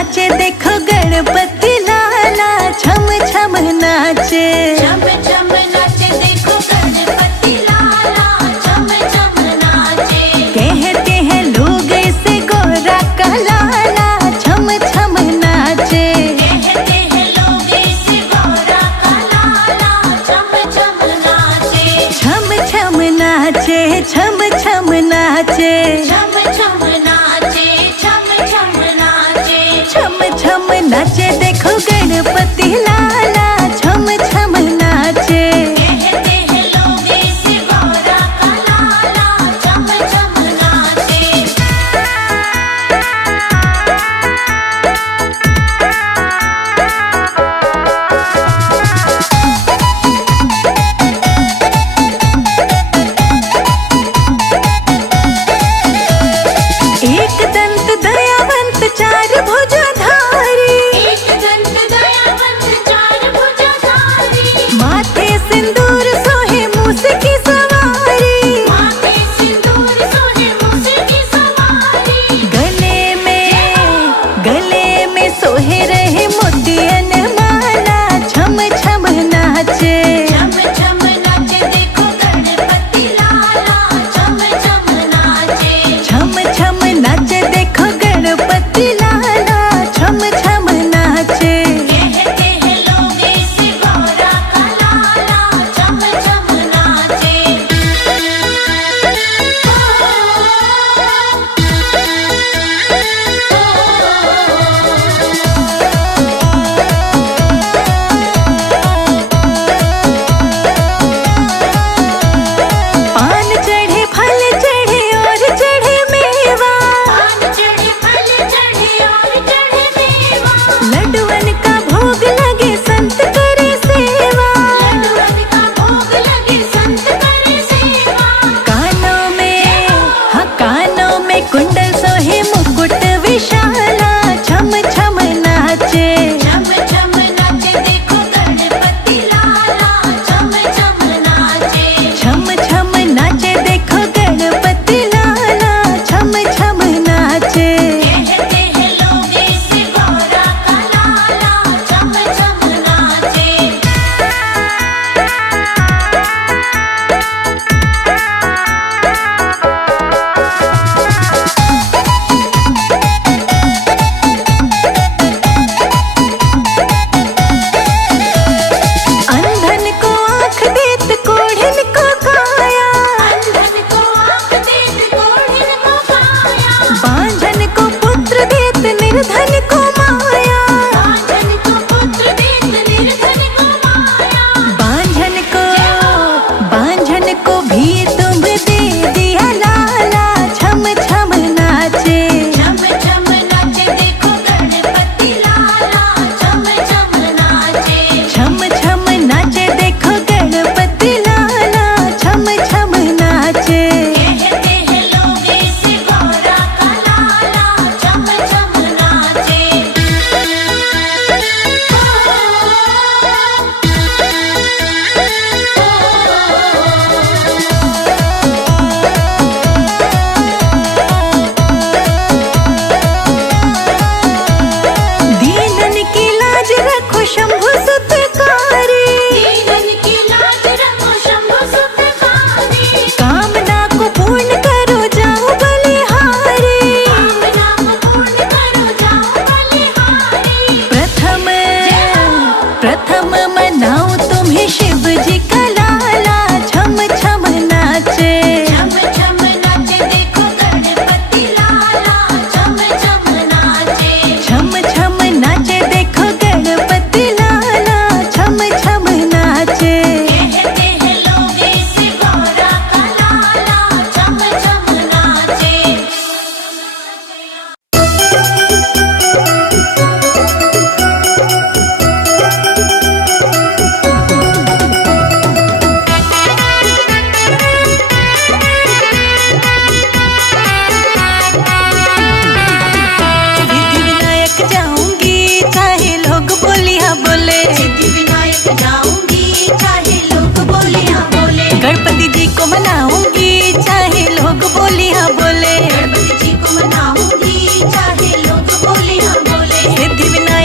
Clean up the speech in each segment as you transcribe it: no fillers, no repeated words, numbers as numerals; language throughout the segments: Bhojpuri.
नाचे देखो गणपति लाला, छम छम नाचे। छम छम नाचे देखो गणपति लाला, छम छम नाचे। कहते हैं लोग इसे गोरा का लाला, छम छम नाचे। कहते हैं लोग इसे गोरा का लाला, छम छम नाचे। छम छम नाचे, छम छम नाचे। छम छम नाचे, छम छम नाचे। छम छम नाचे देखो गणपति लाला, छम छम नाचे। कहते हैं लोग इसे गोरा का लाला, छम छम नाचे। एक दंत दयावंत चार भुजाधारी, एक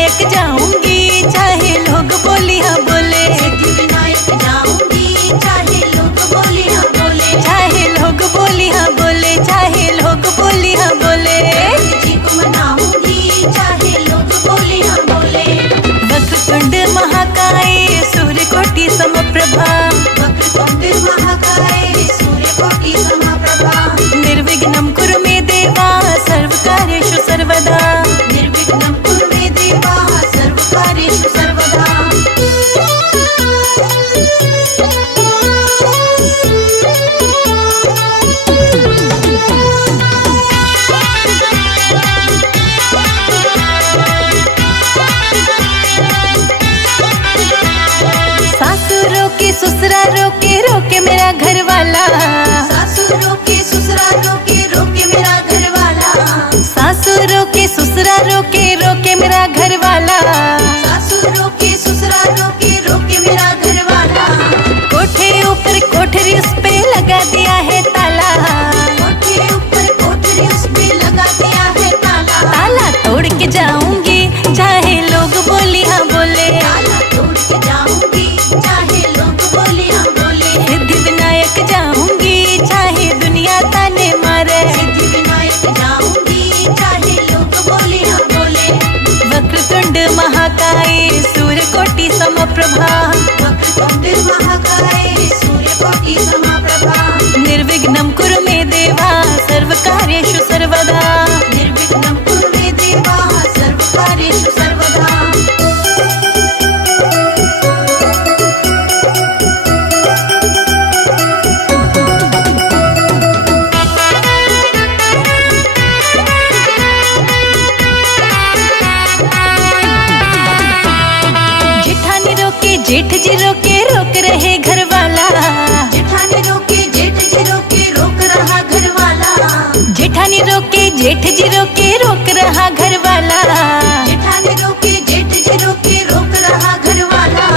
विनायक जाऊंगी चाहे लोग बोली हाँ बोले, सिद्धि विनायक जाऊंगी चाहे लोग बोली हाँ बोले, चाहे लोग बोली हाँ बोले, चाहे लोग बोली हाँ बोले। जी को मनाऊंगी चाहे लोग बोली हाँ बोले। वक्रतुंड महाकाय सूर्यकोटि समप्रभा, वक्रतुंड महाकाय सूर्यकोटि समप्रभा, निर्विघ्नं कुरु मे देवा सर्वकार्येषु सर्वदा, निर्विघ्नं कुरु मे देवा सर्वकार्येषु सर्वदा। सासू रोके ससुरा रोके रोके मेरा घर वाला, सासू रोके ससुरा रोके रोके मेरा घर वाला, सासू रोके ससुरा रोके रोके मेरा घर वाला। सासू रोके ससुरा रोके रोके मेरा घर वाला, कोठे ऊपर कोठरी उस पे लगा दिया है ताला, कोठे ऊपर कोठरी उस पे लगा दिया है ताला, ताला तोड़ के जाऊंगी चाहे लोग बोली हाँ बोले, ताला तोड़ के जाऊंगी चाहे लोग बोली हाँ बोले, सिद्धि विनायक जाऊंगी चाहे दुनिया ताने मारे, सिद्धि विनायक जाऊंगी चाहे लोग बोली हाँ बोले। वक्रतुंड महाकाय सूर्यकोटि समप्रभा, वक्रतुंड महाकाय सूर्यकोटि समप्रभा, निर्विघ्नं कुरु मे देवा सर्वकार्येषु सर्वदा, निर्विघ्नं कुरु मे देवा सर्वकार्येषु सर्वदा। जेठानी रोके जेठ जी रोके रोक रहे घर वाला, जेठानी रोके जेठ जी रोके रोक रहा घर वाला, जेठानी रोके जेठ जी रोके रोक रहा घर वाला, जेठानी रोके जेठ जी रोके रोक रहा घर वाला,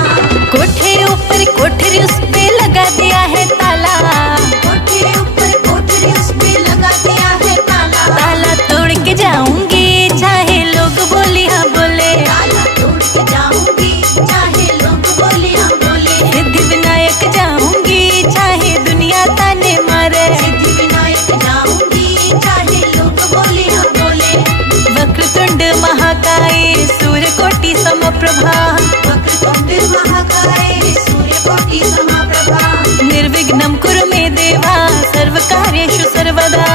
कोठे ऊपर कोठरी उस पे लगा दिया है ताला, कोठे ऊपर कोठरी उस पे लगा दिया है ताला, ताला तोड़ के जाऊंगी चाहे लोग बोली हाँ बोले, ताला तोड़ के जाऊंगी चाहे लोग बोली हाँ बोले, सिद्धि विनायक जाऊंगी चाहे दुनिया ताने मारे, सिद्धि विनायक जाऊंगी चाहे लोग बोली हाँ बोले। वक्रतुंड महाकाय सूर्यकोटि समप्रभा, वक्रतुंड महाकाय सूर्यकोटि समप्रभा, निर्विघ्नं कुरु मे देवा सर्वकार्येषु सर्वदा,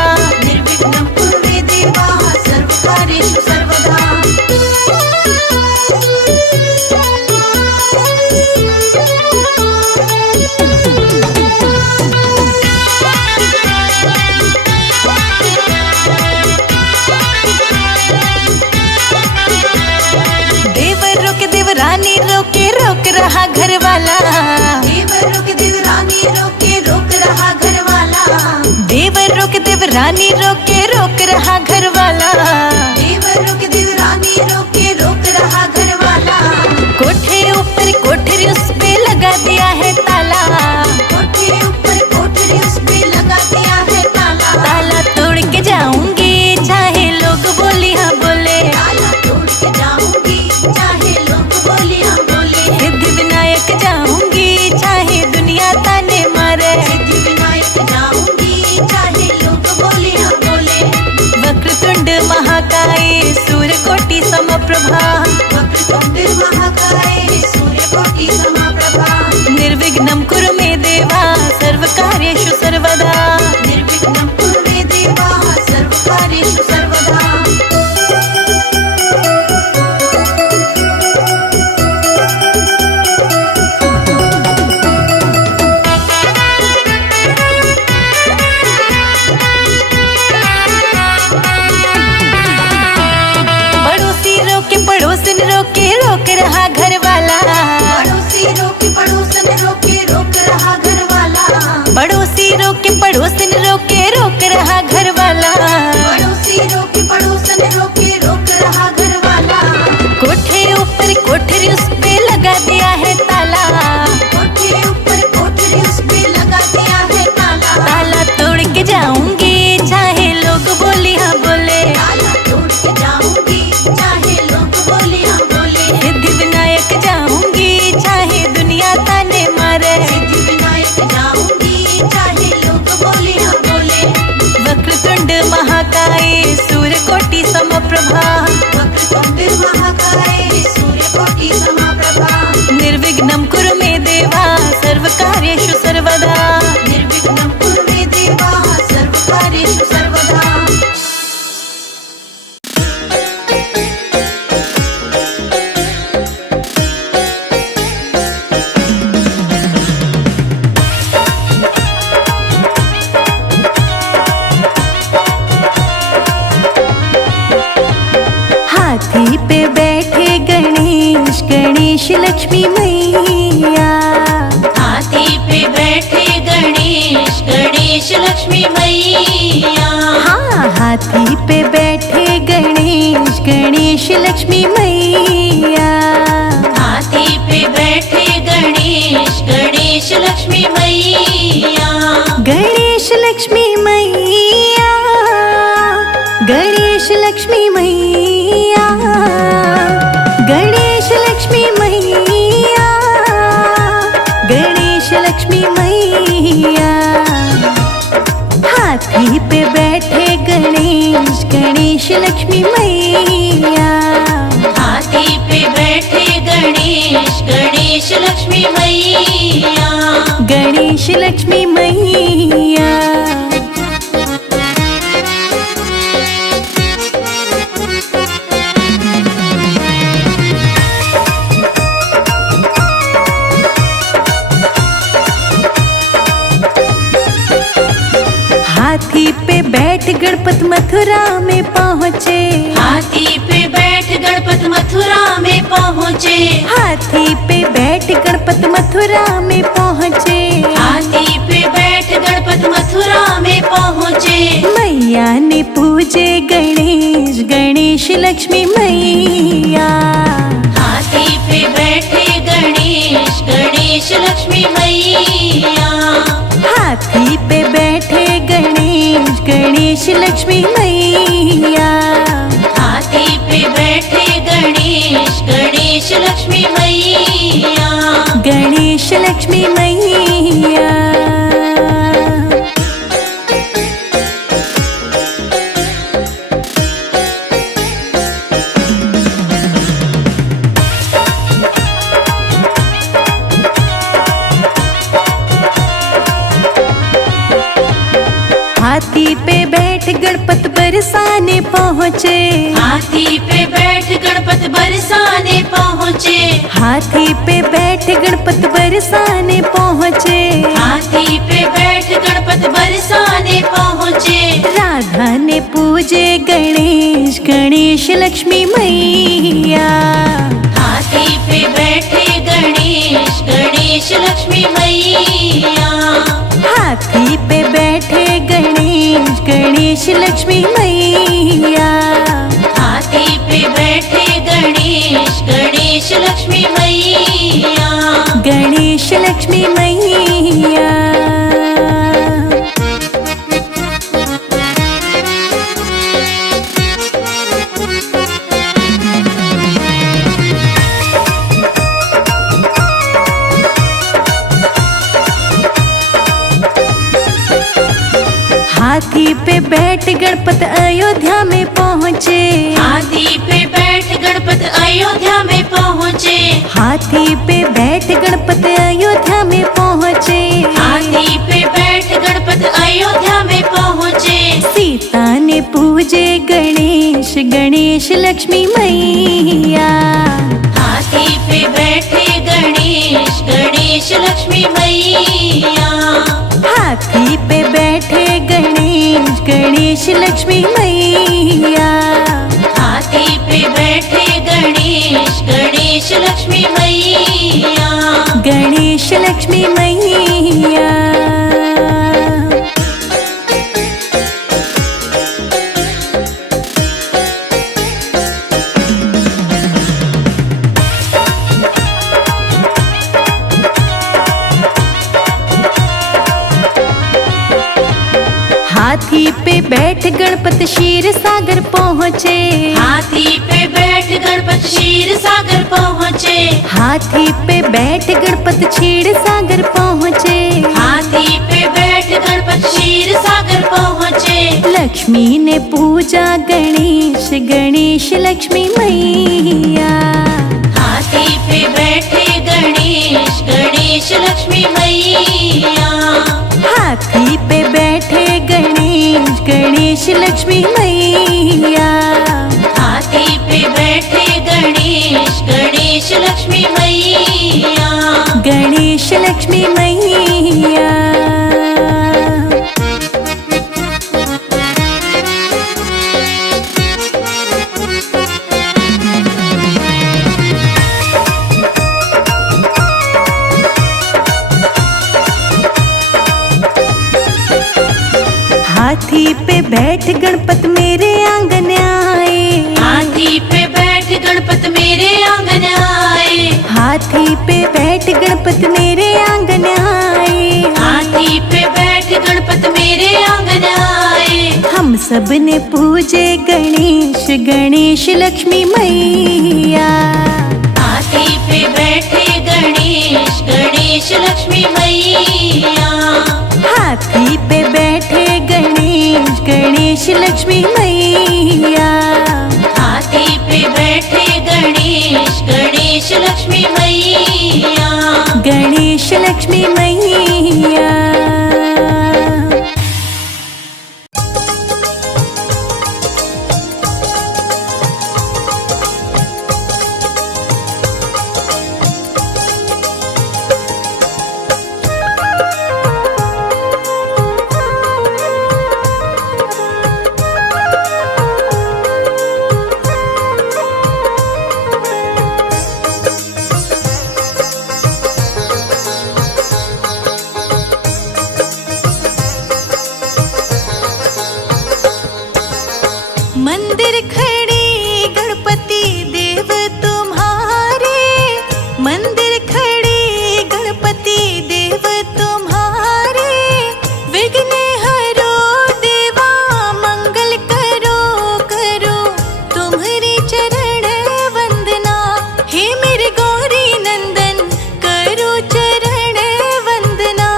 निर्विघ्नं कुरु मे देवा सर्वकार्येषु सर्वदा। देवर रोके देवरानी रोके रोक रहा घर वाला, देवर रोके देवरानी रोके रोक रहा घर वाला, देवर रोके देवरानी रोके रोक रहा घर वाला, देवर रोके देवरानी रोके रोक रहा घर वाला, कोठे ऊपर कोठरी उस पे लगा दिया है ताला, कोठे ऊपर कोठरी उस पे लगा दिया है ताला, ताला तोड़ के जाऊंगी चाहे लोग बोली हाँ बोले, ताला तोड़ के जाऊंगी चाहे लोग बोली हाँ बोले, सिद्धि विनायक जाऊंगी चाहे दुनिया ताने मारे, सिद्धि विनायक जाऊंगी चाहे लोग बोली हाँ बोले। वक्रतुंड महाकाय सूर्यकोटि समप्रभा, वक्रतुंड महाकाय सूर्यकोटि समप्रभा, निर्विघ्नं कुरु मे देवा सर्वकार्येषु सर्वदा, निर्विघ्नं कुरु मे देवा सर्वकार्येषु सर्वदा। पड़ोसी रोके पड़ोसन रोके रोक रहा घर वाला, पड़ोसी रोके पड़ोसन रोके रोक रहा घर वाला, पड़ोसी रोके पड़ोसन प्रभा, वक्रतुण्ड महाकाय सूर्यकोटि समप्रभा, निर्विघ्नं कुरु मे देवा सर्वकार्येषु सर्वदा। निर्विघ्नं कुरु मे देवा सर्वकार्येषु सर्वदा। हाथी पे बैठे गणेश, गणेश लक्ष्मी मैया। हाथी पे बैठे गणेश, गणेश लक्ष्मी मैया। हाँ, हाथी पे बैठे गणेश, गणेश लक्ष्मी मैया। हाथी पे बैठे गणेश, गणेश लक्ष्मी मैया। गणेश लक्ष्मी मैया, गणेश लक्ष्मी मैया, गणेश लक्ष्मी मैया, गणेश लक्ष्मी मैया। हाथी पे बैठे गणेश, गणेश लक्ष्मी मैया। हाथी पे बैठे गणेश, गणेश लक्ष्मी मैया। गणेश लक्ष्मी मैया। हाथी पे बैठ गणपत मथुरा में पहुँचे। हाथी पे बैठ गणपत मथुरा में पहुँचे। हाथी पे बैठ गणपत मथुरा में पहुँचे। हाथी पे बैठ गणपत मथुरा में पहुँचे। मैया ने पूजे गणेश, गणेश लक्ष्मी मैया। हाथी पे बैठे गणेश, गणेश लक्ष्मी मैया। हाथी पे बैठे गणेश, गणेश लक्ष्मी मैया। हाथी पे बैठे गणेश, गणेश लक्ष्मी मैया। गणेश लक्ष्मी मैया। हाथी पे बैठ गणपत बरसाने पहुँचे। हाथी पे बैठ गणपत बरसाने पहुँचे। हाथी पे बैठ गणपत बरसाने पहुँचे। हाथी पे बैठ गणपत बरसाने पहुँचे। राधा ने पूजे गणेश, गणेश लक्ष्मी मैया। हाथी पे बैठे गणेश, गणेश लक्ष्मी मैया। हाथी पे बैठे गणेश, गणेश लक्ष्मी मैया। हाथी पे बैठे गणेश, गणेश लक्ष्मी मैया। गणेश लक्ष्मी मैया। हाथी पे बैठ गणपत अयोध्या में पहुँचे। हाथी पे बैठ गणपत अयोध्या में पहुँचे। हाथी पे बैठ गणपत अयोध्या में पहुँचे। हाथी पे बैठ गणपत अयोध्या में पहुँचे। सीता ने पूजे गणेश, गणेश लक्ष्मी मैया। हाथी पे बैठे गणेश, गणेश लक्ष्मी मैया। हाथी पे बैठे गणेश, गणेश लक्ष्मी मैया। हाथी पे बैठे गणेश, गणेश लक्ष्मी मैया। गणेश लक्ष्मी मैया। हाथी पे बैठ गणपत क्षीर सागर पहुँचे। हाथी पे बैठ गणपत क्षीर सागर पहुँचे। हाथी पे बैठ गणपत क्षीर सागर पहुँचे। हाथी पे बैठ गणपत क्षीर सागर पहुँचे। लक्ष्मी ने पूजा गणेश गणेश लक्ष्मी मैया। हाथी पे बैठे गणेश गणेश लक्ष्मी मैया। हाथी पे बैठे गणेश गणेश लक्ष्मी मैया। हाथी पे बैठे गणेश गणेश लक्ष्मी मैया। गणेश लक्ष्मी मैया। हाथी पे बैठ गणपत मेरे आंगन आए। हाथी पे बैठ गणपत मेरे आंगन आए। हाथी पे बैठ गणपत मेरे आंगन आए। हाथी पे बैठ गणपत मेरे आंगन आए। हम सब ने पूजे गणेश गणेश लक्ष्मी मैया। हाथी पे बैठे गणेश गणेश लक्ष्मी मैया। हाथी पे बैठे गणेश गणेश लक्ष्मी मैया। हाथी पे बैठे गणेश गणेश लक्ष्मी मैया। गणेश लक्ष्मी मैया। मंदिर खड़े गणपति देव तुम्हारे। मंदिर खड़े गणपति देव तुम्हारे। विघ्न हरो देवा मंगल करो करो तुम्हारे चरण वंदना। हे मेरे गौरी नंदन करो चरण वंदना।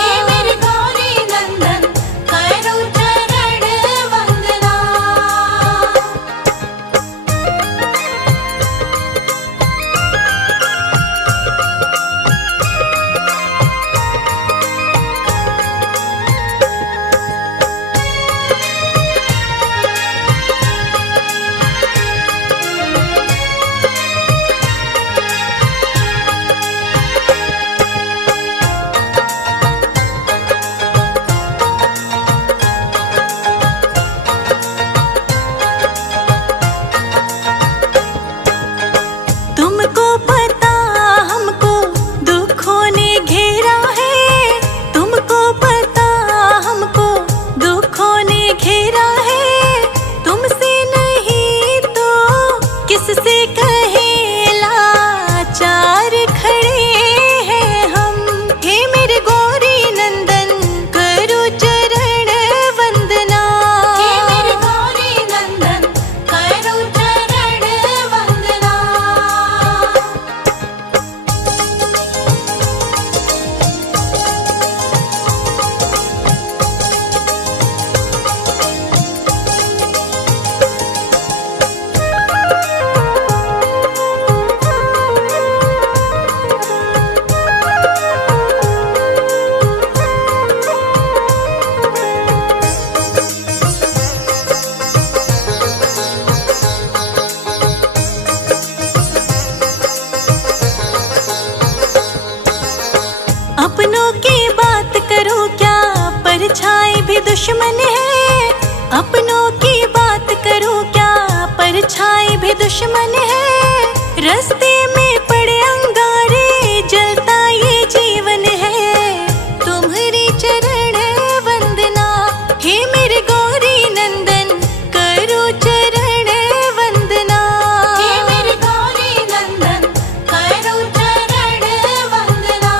हे मेरे गौरी नंदन करो चरण वंदना। तुमको पता हमको दुखों ने घेरा है। तुमको पता हमको दुखों ने घेरा है। तुमसे नहीं तो किससे कहे लाचार खड़े हैं हम। हे मेरे गौरी नंदन करो चरण वंदना। हे मेरे गौरी नंदन करो चरण वंदना। अपनों की बात करो क्या परछाई भी दुश्मन है। अपनों की बात करो क्या परछाई भी दुश्मन है। रास्ते में पड़े अंगारे जलता ये जीवन है। तुम्हारी चरण वंदना। हे मेरे गौरी नंदन करो चरण वंदना। हे मेरे गौरी नंदन करो चरण वंदना।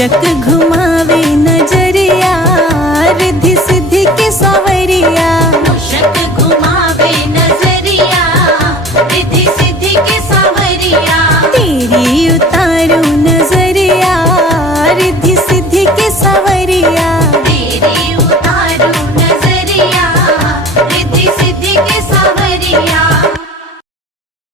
चक घुमा